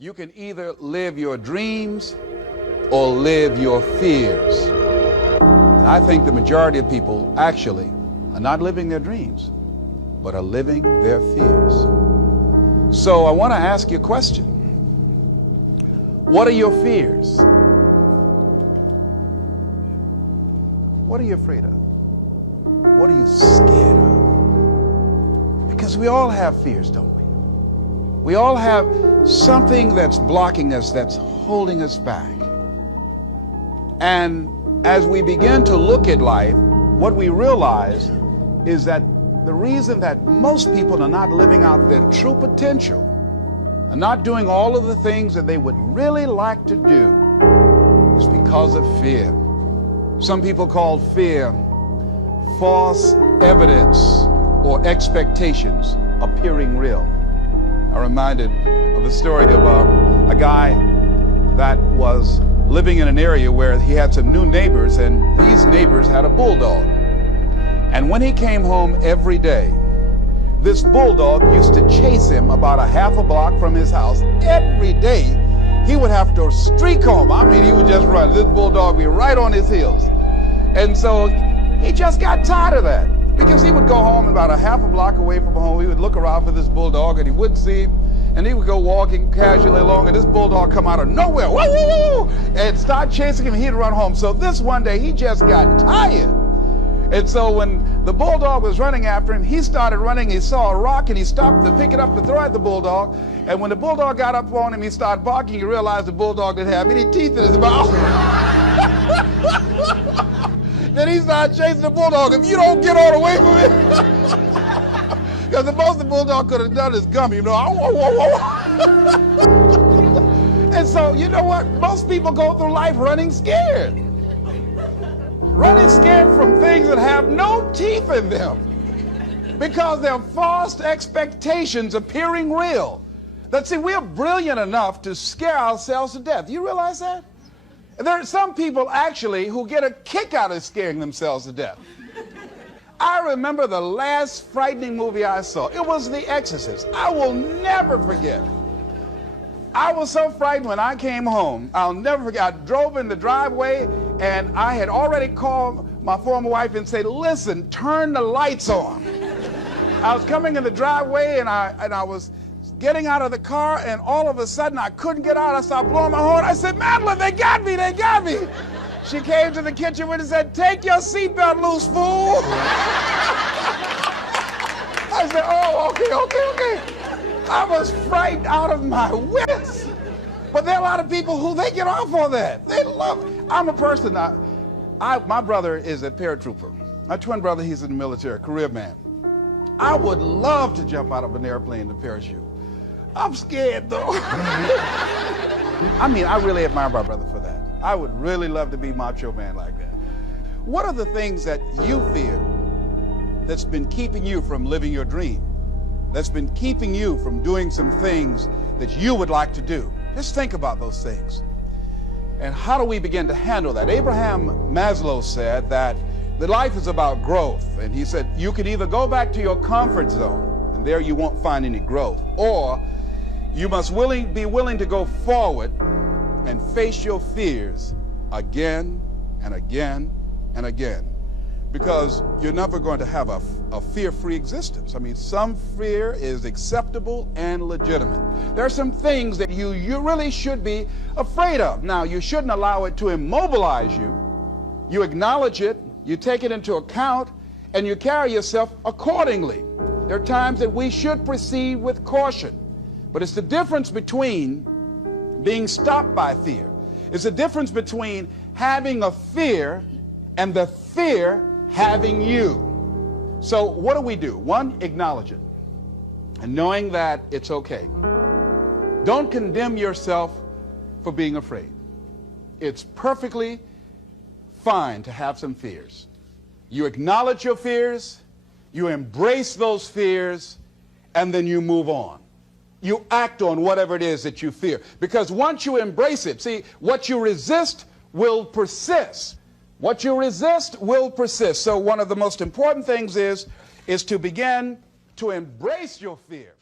You can either live your dreams or live your fears. And I think the majority of people actually are not living their dreams, but are living their fears. So I want to ask you a question. What are your fears? What are you afraid of? What are you scared of? Because we all have fears, don't we? We all have something that's blocking us, that's holding us back. And as we begin to look at life, what we realize is that the reason that most people are not living out their true potential, are not doing all of the things that they would really like to do, is because of fear. Some people call fear false evidence or expectations appearing real. I'm reminded of the story of a guy that was living in an area where he had some new neighbors, and these neighbors had a bulldog. And when he came home every day, this bulldog used to chase him about a half a block from his house. Every day, he would have to streak home. I mean, he would just run. This bulldog would be right on his heels. And so he just got tired of that, because he would go home about a half a block away from home. He would look around for this bulldog and he wouldn't see him. And he would go walking casually along, and this bulldog come out of nowhere, woo, woo, woo, and start chasing him, and he'd run home. So this one day, he just got tired. And so when the bulldog was running after him, he started running. He saw a rock, and he stopped to pick it up to throw at the bulldog. And when the bulldog got up on him, he started barking. He realized the bulldog didn't have any teeth in his mouth. Then he started chasing the bulldog. If you don't get on away from it, because the most the bulldog could have done is gum, you know. And so, you know what? Most people go through life running scared. Running scared from things that have no teeth in them, because they're false expectations appearing real. That, see, we're brilliant enough to scare ourselves to death. Do you realize that? There are some people actually who get a kick out of scaring themselves to death. I remember the last frightening movie I saw. It was The Exorcist. I will never forget. I was so frightened when I came home. I'll never forget. I drove in the driveway, and I had already called my former wife and said, listen, turn the lights on. I was coming in the driveway, and I was getting out of the car, and all of a sudden I couldn't get out. I started blowing my horn. I said, Madeline, they got me, they got me. She came to the kitchen with and said, take your seatbelt loose, fool. I said, oh, okay. I was frightened out of my wits. But there are a lot of people who they get off on that. They love it. I'm a person, my brother is a paratrooper. My twin brother, he's in the military, career man. I would love to jump out of an airplane in a parachute. I'm scared, though. I mean, I really admire my brother for that. I would really love to be macho man like that. What are the things that you fear that's been keeping you from living your dream? That's been keeping you from doing some things that you would like to do? Just think about those things. And how do we begin to handle that? Abraham Maslow said that life is about growth. And he said, you could either go back to your comfort zone, and there you won't find any growth, or you must be willing to go forward and face your fears again and again and again, because you're never going to have a fear-free existence. I mean, some fear is acceptable and legitimate. There are some things that you really should be afraid of. Now, you shouldn't allow it to immobilize you. You acknowledge it, you take it into account, and you carry yourself accordingly. There are times that we should proceed with caution. But it's the difference between being stopped by fear. It's the difference between having a fear and the fear having you. So what do? One, acknowledge it, and knowing that it's okay. Don't condemn yourself for being afraid. It's perfectly fine to have some fears. You acknowledge your fears, you embrace those fears, and then you move on. You act on whatever it is that you fear. Because once you embrace it, see, what you resist will persist. What you resist will persist. So one of the most important things is to begin to embrace your fear.